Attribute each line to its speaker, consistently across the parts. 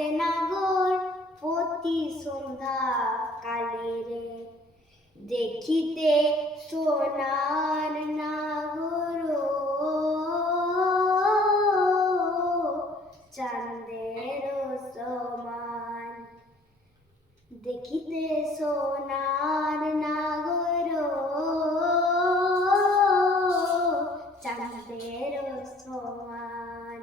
Speaker 1: আসে না গোর প্রতি সন্ধ্যা কালে দেখিতে সোনার নাগর। চান্দের সমান দেখিতে সোনার নাগর। চান্দের সমান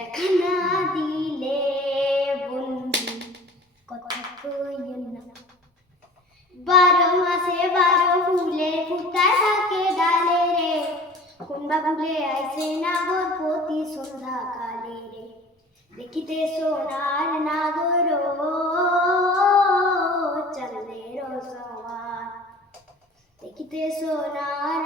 Speaker 1: দেখা না দিলে বন্ধু, কথা বারো মাসে বারো ফুলে ফুটায় থাকে ডালে রে। কোনবা ফুলে আইসে নাগর প্রতি সন্ধ্যা কালে রে। দেখিতে সোনার নাগর চন্দ্রের সমান দেখিতে সোনার